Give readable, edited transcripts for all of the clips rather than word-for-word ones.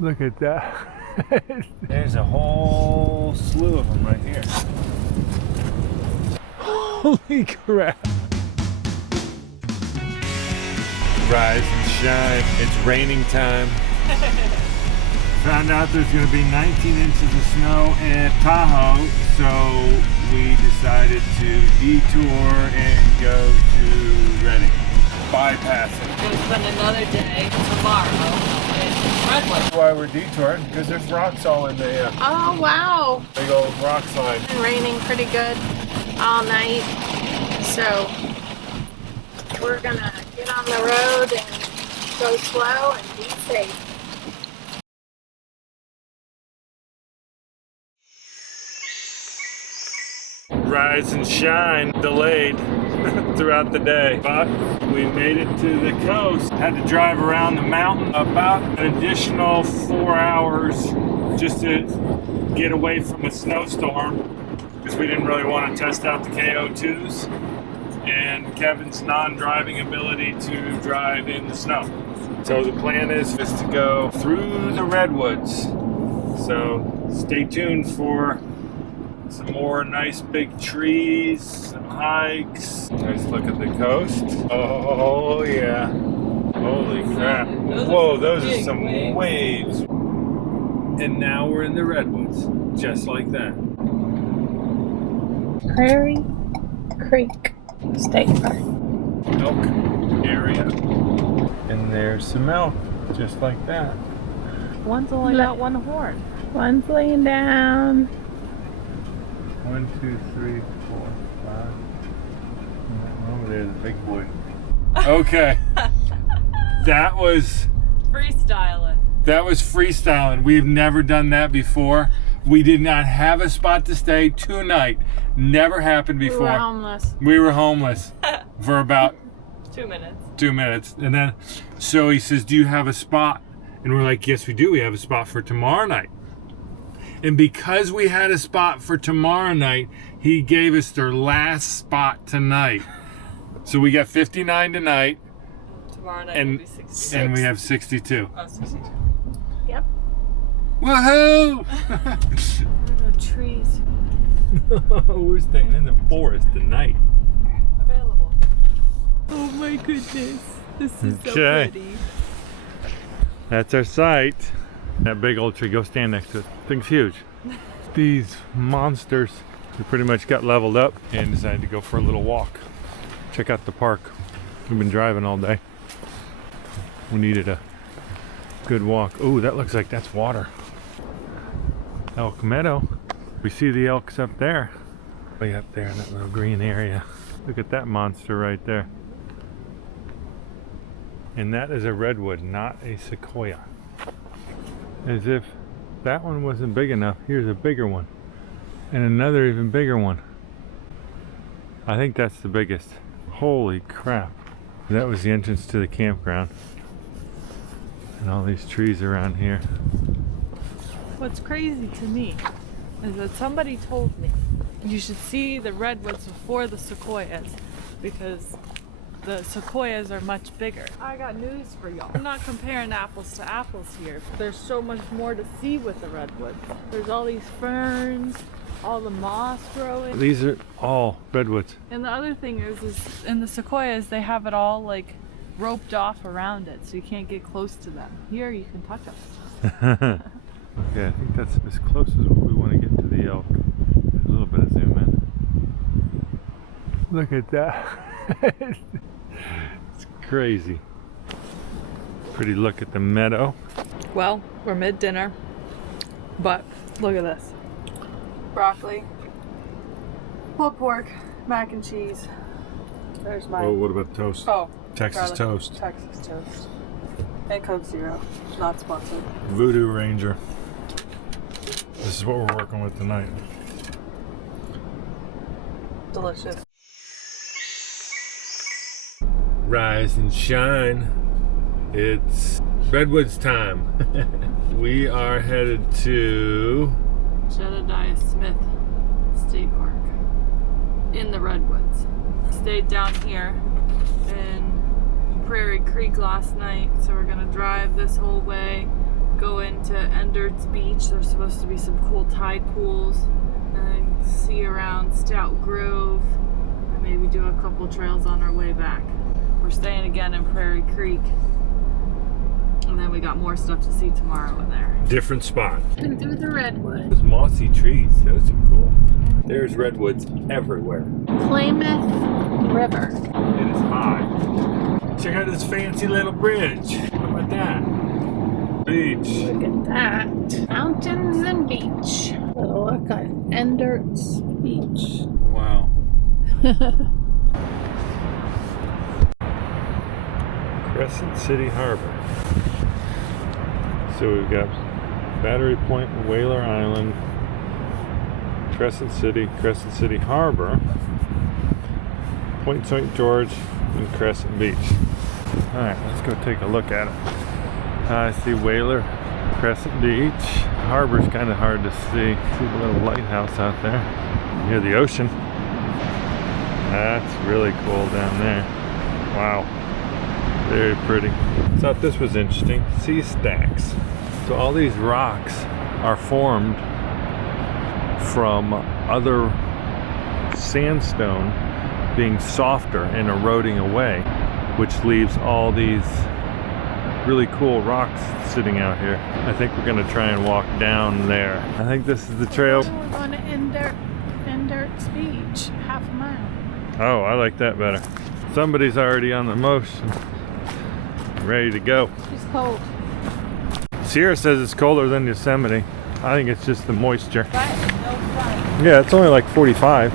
Look at that. There's a whole slew of them right here. Holy crap. Rise and shine. It's raining time. Found out there's going to be 19 inches of snow at Tahoe, so we decided to detour and go to Redding. Bypass it. We're going to spend another day tomorrow in Redwood. That's why we're detouring, because there's rocks all in the Oh, wow. big old rock slide. It's been raining pretty good all night, so we're going to get on the road and go slow and be safe. Rise and shine, delayed throughout the day, but we made it to the coast. Had to drive around the mountain about an additional 4 hours just to get away from a snowstorm, because we didn't really want to test out the KO2s and Kevin's non-driving ability to drive in the snow. So the plan is to go through the redwoods. So stay tuned for some more nice big trees, some hikes. Nice look at the coast. Oh yeah. Holy crap. Whoa, those are some waves. And now we're in the redwoods, just like that. Prairie Creek State Park. Elk area. And there's some elk, just like that. One's only got one horn. One's laying down. 1, 2, 3, 4, 5. Over there's a big boy. Okay. That was Freestyling. That was freestyling. We've never done that before. We did not have a spot to stay tonight. Never happened before. We were homeless. We were homeless for about 2 minutes. 2 minutes. And then, so he says, do you have a spot? And we're like, yes, we do. We have a spot for tomorrow night. And because we had a spot for tomorrow night, he gave us their last spot tonight. So we got 59 tonight. Tomorrow night and, will be 66. And we have 62. Oh, 62. Yep. Woohoo! The trees. We're staying in the forest tonight. Available. Oh my goodness. This is so pretty. That's our site. That big old tree, go stand next to it. Thing's huge. These monsters, we pretty much got leveled up and decided to go for a little walk. Check out the park. We've been driving all day. We needed a good walk. Oh, that looks like that's water. Elk Meadow. We see the elks up there. Way up there in that little green area. Look at that monster right there. And that is a redwood, not a sequoia. As if that one wasn't big enough. Here's a bigger one. And another even bigger one. I think that's the biggest. Holy crap. That was the entrance to the campground. And all these trees around here. What's crazy to me is that somebody told me you should see the redwoods before the sequoias because the sequoias are much bigger. I got news for y'all. I'm not comparing apples to apples here. There's so much more to see with the redwoods. There's all these ferns, all the moss growing. These are all redwoods. And the other thing is in the sequoias, they have it all like roped off around it, so you can't get close to them. Here, you can touch them. Yeah, I think that's as close as we want to get to the elk. There's a little bit of zoom in. Look at that. It's crazy. Pretty look at the meadow. Well, we're mid-dinner, but look at this. Broccoli, pulled pork, mac and cheese. There's my... Oh, what about toast? Oh, Texas toast. Texas toast. And Coke Zero. Not sponsored. Voodoo Ranger. This is what we're working with tonight. Delicious. Rise and shine. It's Redwoods time. We are headed to Jedediah Smith State Park in the Redwoods. Stayed down here in Prairie Creek last night, so we're gonna drive this whole way, go into Enderts Beach. There's supposed to be some cool tide pools, and then see around Stout Grove, and maybe do a couple trails on our way back. We're staying again in Prairie Creek, and then we got more stuff to see tomorrow in there. Different spot. And through the redwood. Those mossy trees, those are cool. There's redwoods everywhere. Klamath River. It is high. Check out this fancy little bridge. How about that? Beach. Look at that. Mountains and beach. Oh, look at Enderts Beach. Wow. Crescent City Harbor. So we've got Battery Point, Whaler Island, Crescent City Harbor, Point St. George, and Crescent Beach. Alright, let's go take a look at it. I see Whaler, Crescent Beach. Harbor's kind of hard to see. See the little lighthouse out there near the ocean. That's really cool down there. Wow. Very pretty. Thought this was interesting. Sea stacks. So all these rocks are formed from other sandstone being softer and eroding away, which leaves all these really cool rocks sitting out here. I think we're gonna try and walk down there. I think this is the trail. We're going to Enderts Beach, half a mile. Oh, I like that better. Somebody's already on the motion. Ready to go. It's cold. Sierra says it's colder than Yosemite. I think it's just the moisture. But no flight. Yeah, it's only like 45.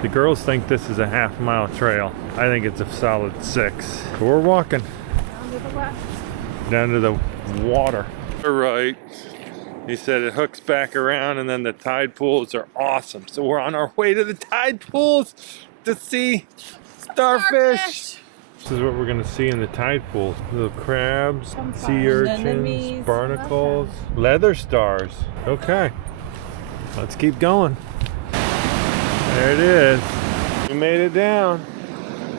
The girls think this is a half-mile trail. I think it's a solid 6. But we're walking Down to the west. down to the water. Right. He said it hooks back around, and then the tide pools are awesome. So we're on our way to the tide pools to see starfish. This is what we're gonna see in the tide pools. Little crabs, sea urchins, Anemones, barnacles, leather stars. Okay, let's keep going. There it is. We made it down.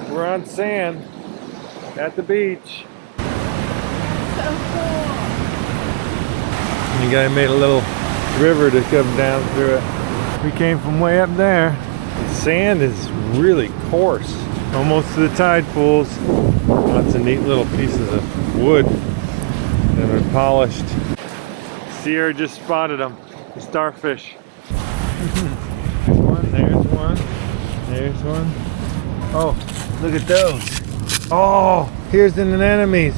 We're on sand at the beach. So cool. And the guy made a little river to come down through it. We came from way up there. The sand is really coarse. Almost to the tide pools. Lots of neat little pieces of wood that are polished. Sierra just spotted them. The starfish. There's one, there's one, there's one. Oh, look at those. Oh, here's the anemones.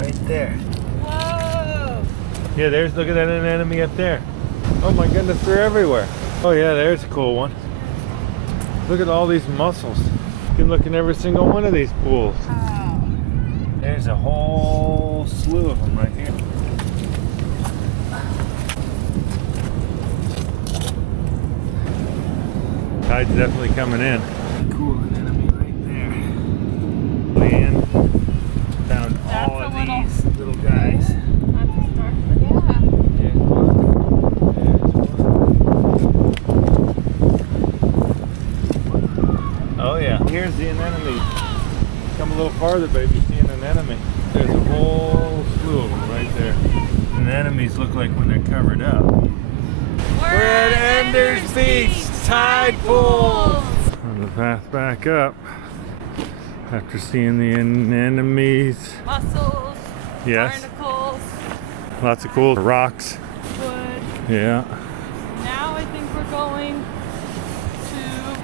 Right there. Whoa! Yeah, look at that anemone up there. Oh my goodness, they're everywhere. Oh yeah, there's a cool one. Look at all these mussels. You can look in every single one of these pools. Wow. There's a whole slew of them right here. Tide's definitely coming in. Cool anemone right there. Land. Found all of these little guys. That's a starfish. Yeah. There's one. Oh yeah. Here's the anemone. Come a little farther, baby. You see an anemone. There's a whole slew of them right there. Anemones look like when they're covered up. We're at Enderts Beach Tide Pools. On the path back up, after seeing the anemones. Mussels. Yes. Barnacles. Lots of cool rocks. Wood. Yeah. Now I think we're going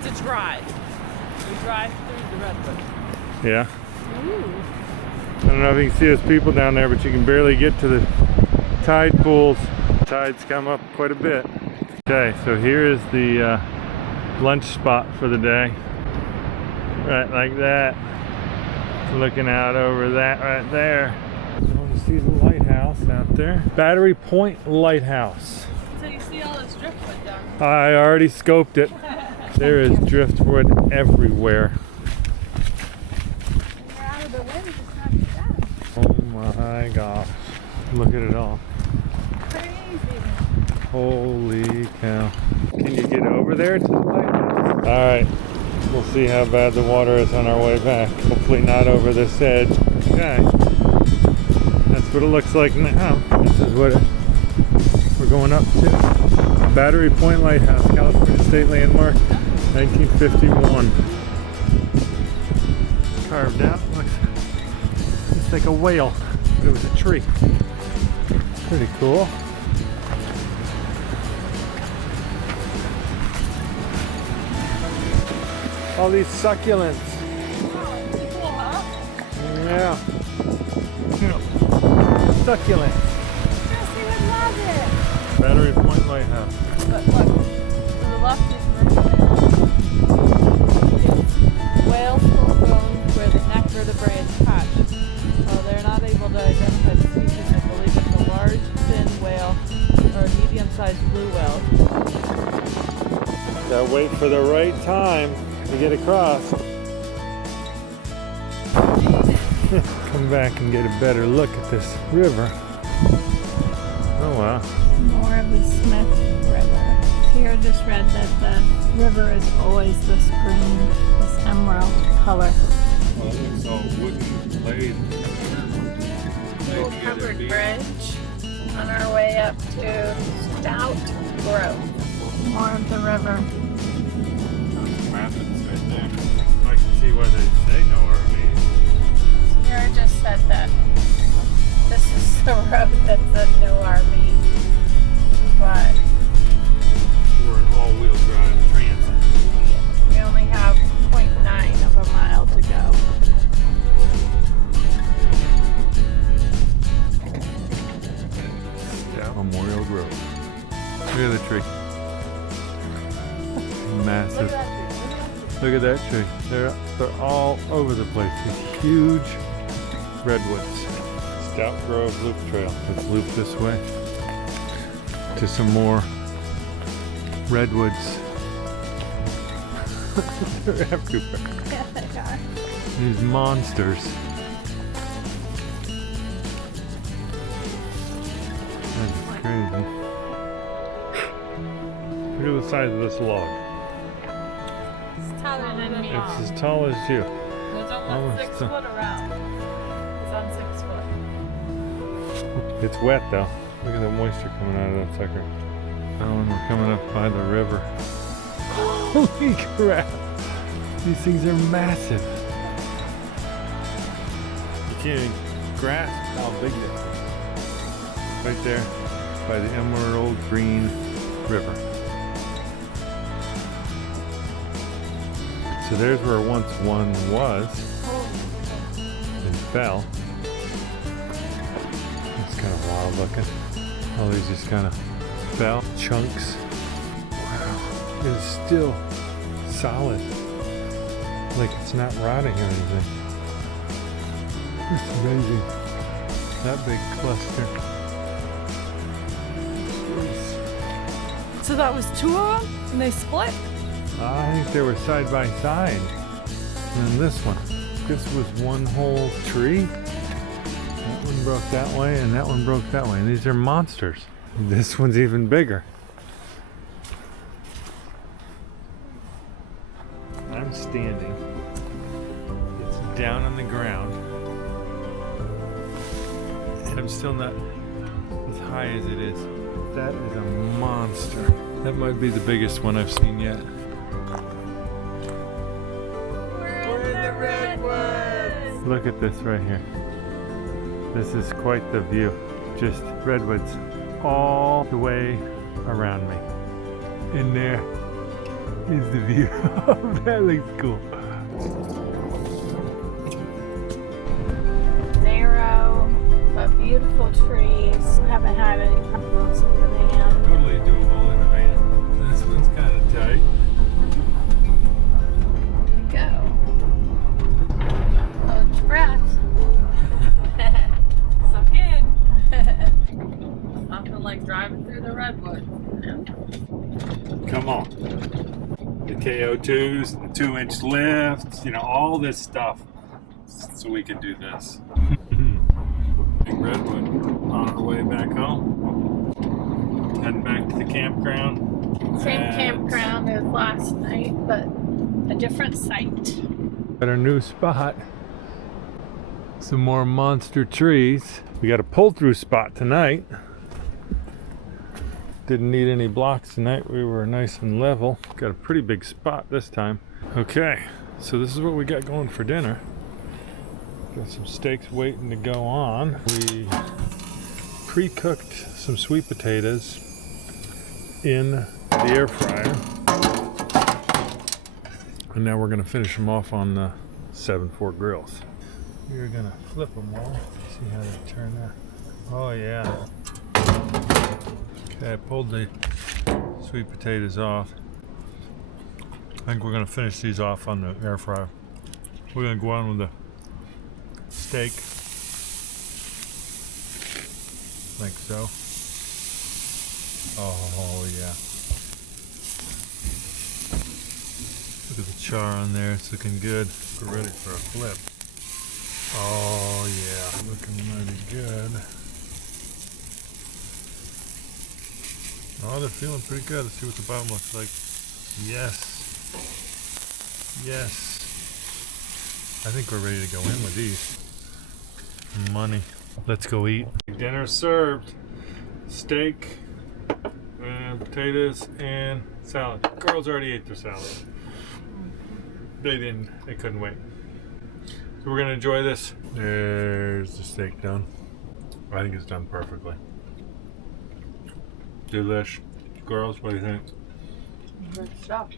to drive. We drive through the redwood. Yeah. Ooh. I don't know if you can see those people down there, but you can barely get to the tide pools. Tides come up quite a bit. Okay, so here is the lunch spot for the day. Right like that. Looking out over that right there. You want to see the lighthouse out there. Battery Point Lighthouse. So you see all this driftwood down I already scoped it. There is driftwood everywhere. When you're out of the wind, it's not too bad. Oh my gosh. Look at it all. Crazy. Holy cow. Can you get over there to the lighthouse? Alright. We'll see how bad the water is on our way back. Hopefully not over this edge. Okay. That's what it looks like now. This is what we're going up to. Battery Point Lighthouse, California State Landmark, 1951. Carved out. Looks like a whale, but it was a tree. Pretty cool. All these succulents. Yeah. Succulents. Yes, you would love it. Battery Point Lighthouse. But look, to the left is whales full grown where the neck vertebrae is attached. So they're not able to identify the species and believe it's a large, thin whale or a medium-sized blue whale. Gotta wait for the right time to get across. Come back and get a better look at this river. Oh wow. More of the Smith River. Here I just read that the river is always this green, this emerald color. Well, it looks all wooden laid Little covered bridge on our way up to Stout Grove. More of the river. Rapids right there. I can see why they say no RV. Here I just said that this is the road that said no RV. But We're an all-wheel drive transit. we only have 0.9 of a mile to go. Yeah, Memorial Grove. Look at the tree. Massive. Look at that tree. They're all over the place. These huge redwoods. Stout Grove Loop Trail. Let's loop this way to some more redwoods. They're everywhere. Yeah, they are. These monsters. That's crazy. Look at the size of this log. It's taller than me. It's as tall as you. It's almost almost 6 foot around. It's on 6 foot. It's wet though. Look at the moisture coming out of that sucker. Oh, and we're coming up by the river. Holy crap! These things are massive. You can't even grasp how big they are. Right there by the emerald green river. So there's where once one was and fell. It's kind of wild looking. All these just kind of fell chunks. Wow, it's still solid. Like it's not rotting or anything. It's amazing. That big cluster. Jeez. So that was 2 of them and they split? I think they were side by side. And then this one. This was one whole tree. That one broke that way and that one broke that way. And these are monsters. This one's even bigger. I'm standing. It's down on the ground. And I'm still not as high as it is. That is a monster. That might be the biggest one I've seen yet. We're in the Redwoods. Look at this right here. This is quite the view. Just redwoods all the way around me. And there is the view. That looks cool. Narrow but beautiful trees. Haven't had any problems in the van. Totally doable in a van. This one's kind of tight. Go. Hold your breath. Suck in. Nothing like driving through the redwood. Come on. The KO2s, the 2-inch lifts, you know, all this stuff. So we can do this. Big redwood on our way back home. Heading back to the campground. Same And campground as last night, but a different site. At our new spot. Some more monster trees. We got a pull-through spot tonight. Didn't need any blocks tonight. We were nice and level. Got a pretty big spot this time. Okay, so this is what we got going for dinner. Got some steaks waiting to go on. We pre-cooked some sweet potatoes in the air fryer. And now we're gonna finish them off on the 7-4 grills. We're gonna flip them all. See how they turn out. Oh yeah. Okay, I pulled the sweet potatoes off. I think we're gonna finish these off on the air fryer. We're gonna go on with the steak. Like so. Oh yeah. Look at the char on there, it's looking good. We're ready for a flip. Oh yeah, looking mighty good. Oh, they're feeling pretty good. Let's see what the bottom looks like. Yes. Yes. I think we're ready to go in with these. Money. Let's go eat. Dinner served. Steak and potatoes and salad. Girls already ate their salad. They couldn't wait. So we're gonna enjoy this. There's the steak done. I think it's done perfectly. Delish. Girls, what do you think? Good stuff.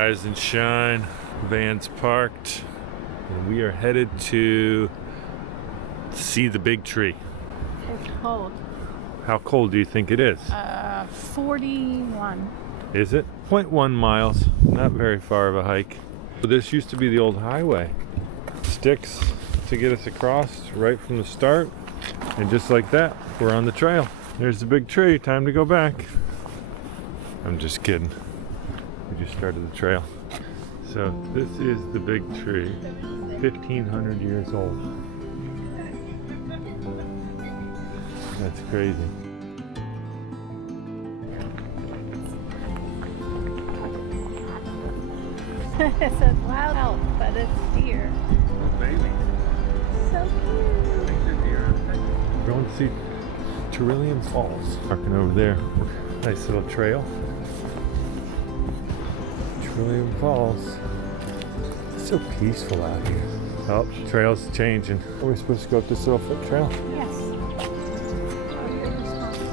Rise and shine. Van's parked. And we are headed to see the big tree. It's cold. How cold do you think it is? 41. Is it? 0.1 miles. Not very far of a hike. This used to be the old highway. Sticks to get us across right from the start. And just like that, we're on the trail. There's the big tree. Time to go back. I'm just kidding. We just started the trail. So this is the big tree. 1,500 years old. That's crazy. It says wild elk, but it's deer. Oh, baby. So cute. I think they're deer. Going to see Trilliun Falls. Parking over there. Nice little trail. Trilliun Falls. It's so peaceful out here. Oh, the trail's changing. Are we supposed to go up this little foot trail? Yes.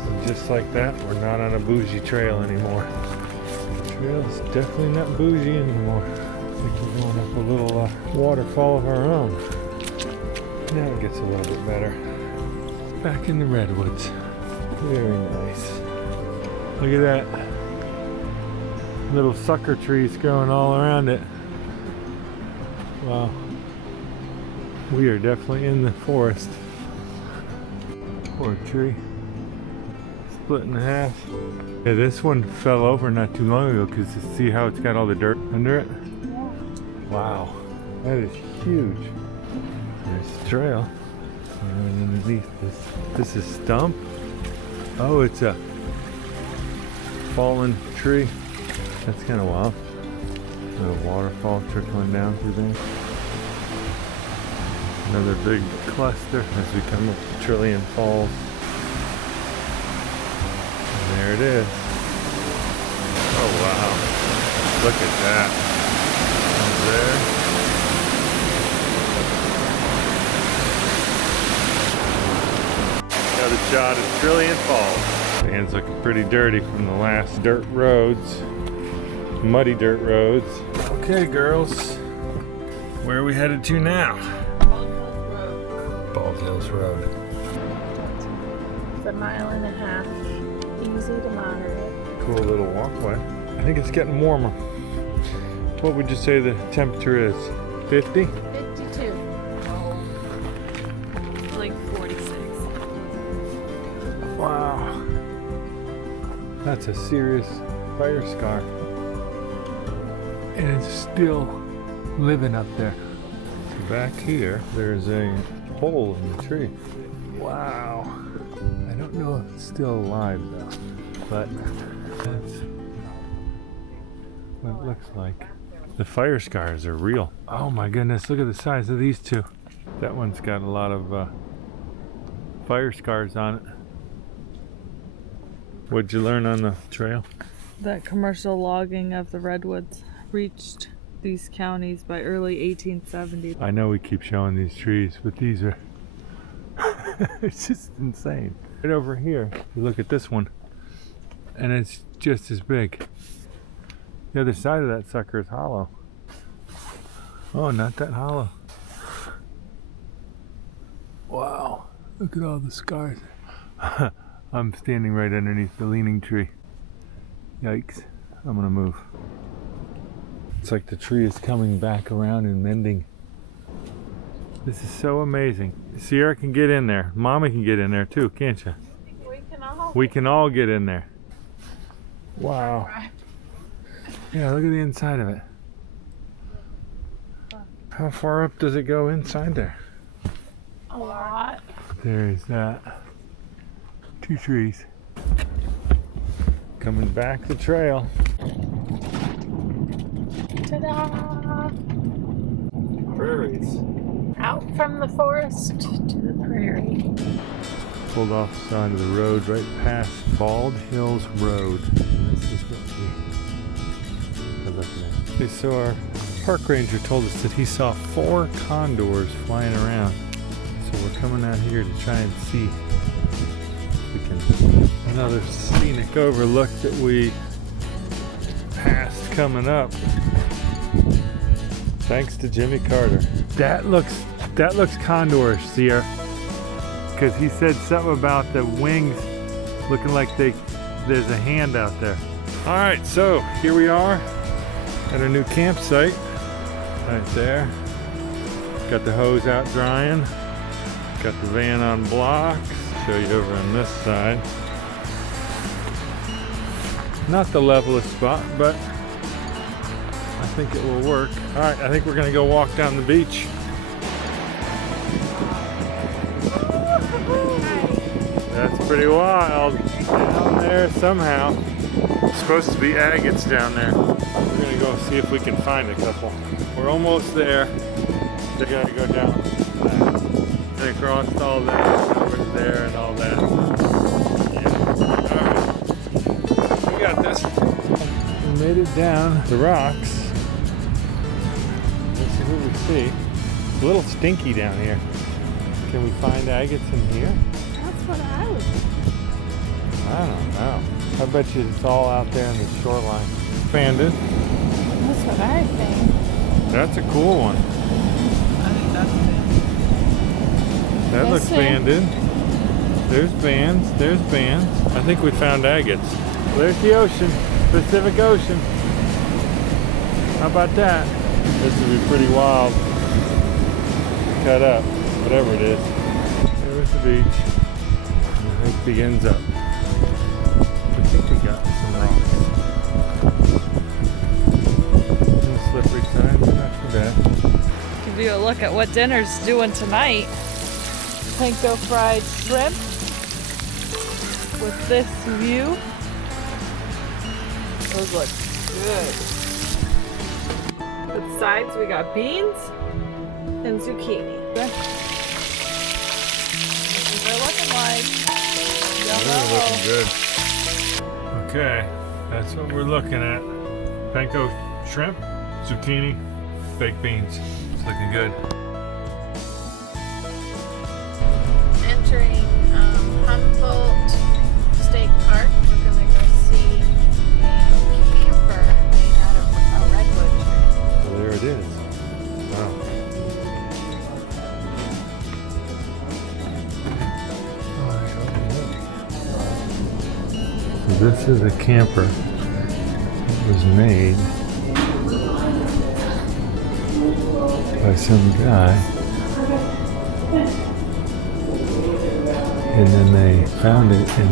And just like that, we're not on a bougie trail anymore. The trail's definitely not bougie anymore. I think we're going up a little waterfall of our own. Now it gets a little bit better. Back in the redwoods. Very nice. Look at that. Little sucker trees growing all around it. Wow. We are definitely in the forest. Poor tree. Split in half. Yeah, this one fell over not too long ago because you see how it's got all the dirt under it? Yeah. Wow. That is huge. There's the trail. And underneath this is stump. Oh, it's a fallen tree. That's kind of wild. A waterfall trickling down through there. Another big cluster as we come up to Trilliun Falls. And there it is. Oh wow. Look at that. Over there. Another shot of Trilliun Falls. The hand's looking pretty dirty from the last dirt roads. Muddy dirt roads. Okay, girls. Where are we headed to now? Bald Hills Road. It's a mile and a half. Easy to moderate. Cool little walkway. I think it's getting warmer. What would you say the temperature is? 50? 52. It's like 46. Wow. That's a serious fire scar. And it's still living up there. So back here, there's a hole in the tree. Wow. I don't know if it's still alive though, but that's what it looks like. The fire scars are real. Oh my goodness, look at the size of these two. That one's got a lot of fire scars on it. What'd you learn on the trail? That commercial logging of the redwoods reached these counties by early 1870. I know we keep showing these trees, but these are it's just insane. Right over here, you look at this one, and it's just as big. The other side of that sucker is hollow. Oh, not that hollow. Wow, look at all the scars. I'm standing right underneath the leaning tree. Yikes, I'm gonna move. It's like the tree is coming back around and mending. This is so amazing. Sierra can get in there. Mama can get in there too, can't you? We can all get in there. Wow. Yeah, look at the inside of it. How far up does it go inside there? A lot. There's that. 2 trees. Coming back the trail. Ta-da! Prairies. Out from the forest to the prairie. Pulled off the side of the road right past Bald Hills Road. And this is what we're looking at. Okay, so our park ranger told us that he saw 4 condors flying around. So we're coming out here to try and see if we can. Another scenic overlook that we passed coming up. Thanks to Jimmy Carter. That looks condorish, Sierra. Because he said something about the wings looking like there's a hand out there. All right, so here we are at our new campsite. Right there. Got the hose out drying. Got the van on blocks. Show you over on this side. Not the levelest spot, but I think it will work. All right, I think we're gonna go walk down the beach. That's pretty wild. Down there somehow. It's supposed to be agates down there. We're gonna go see if we can find a couple. We're almost there. They gotta go down that. They crossed all that, over there and all that. Yeah. Alright. We got this. We made it down the rocks. This is what we see. It's a little stinky down here. Can we find agates in here? That's what I would think. I don't know. I bet you it's all out there in the shoreline. Banded. That's what I think. That's a cool one. I think that's it. That looks banded. There's bands. There's bands. I think we found agates. There's the ocean. Pacific Ocean. How about that? This would be pretty wild. Cut up. Whatever it is. There's the beach. And it begins up. I think we got some rocks. And the slippery side, not too bad. Give you a look at what dinner's doing tonight. Panko fried shrimp with this view. Those look good. For the sides, we got beans and zucchini. This is what they're looking like. They're looking good. Okay, that's what we're looking at. Panko shrimp, zucchini, baked beans. It's looking good. Entering Humbolt State Park, we're gonna go see a camper made out of a redwood tree. Well, there it is. Wow. So this is a camper that was made by some guy, and then they found it and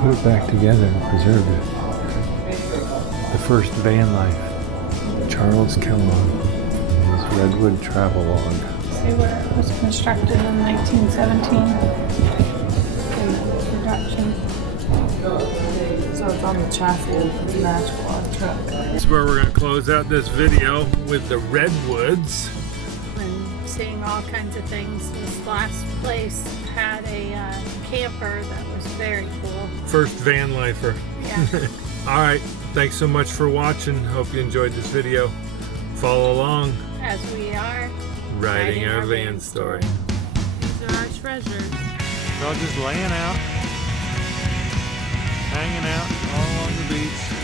put it back together and preserved it. The first van life, Charles Kellogg, his Redwood travelogue. See where it was constructed in 1917. In production. So So it's on the chassis of the Matchbox truck. This is where we're going to close out this video with the Redwoods. And seeing all kinds of things. This last place had a camper that was very cool. First van lifer. Yeah. All right. Thanks so much for watching. Hope you enjoyed this video. Follow along. As we are Writing our van story. These are our treasures. They're all just laying out, hanging out all along the beach.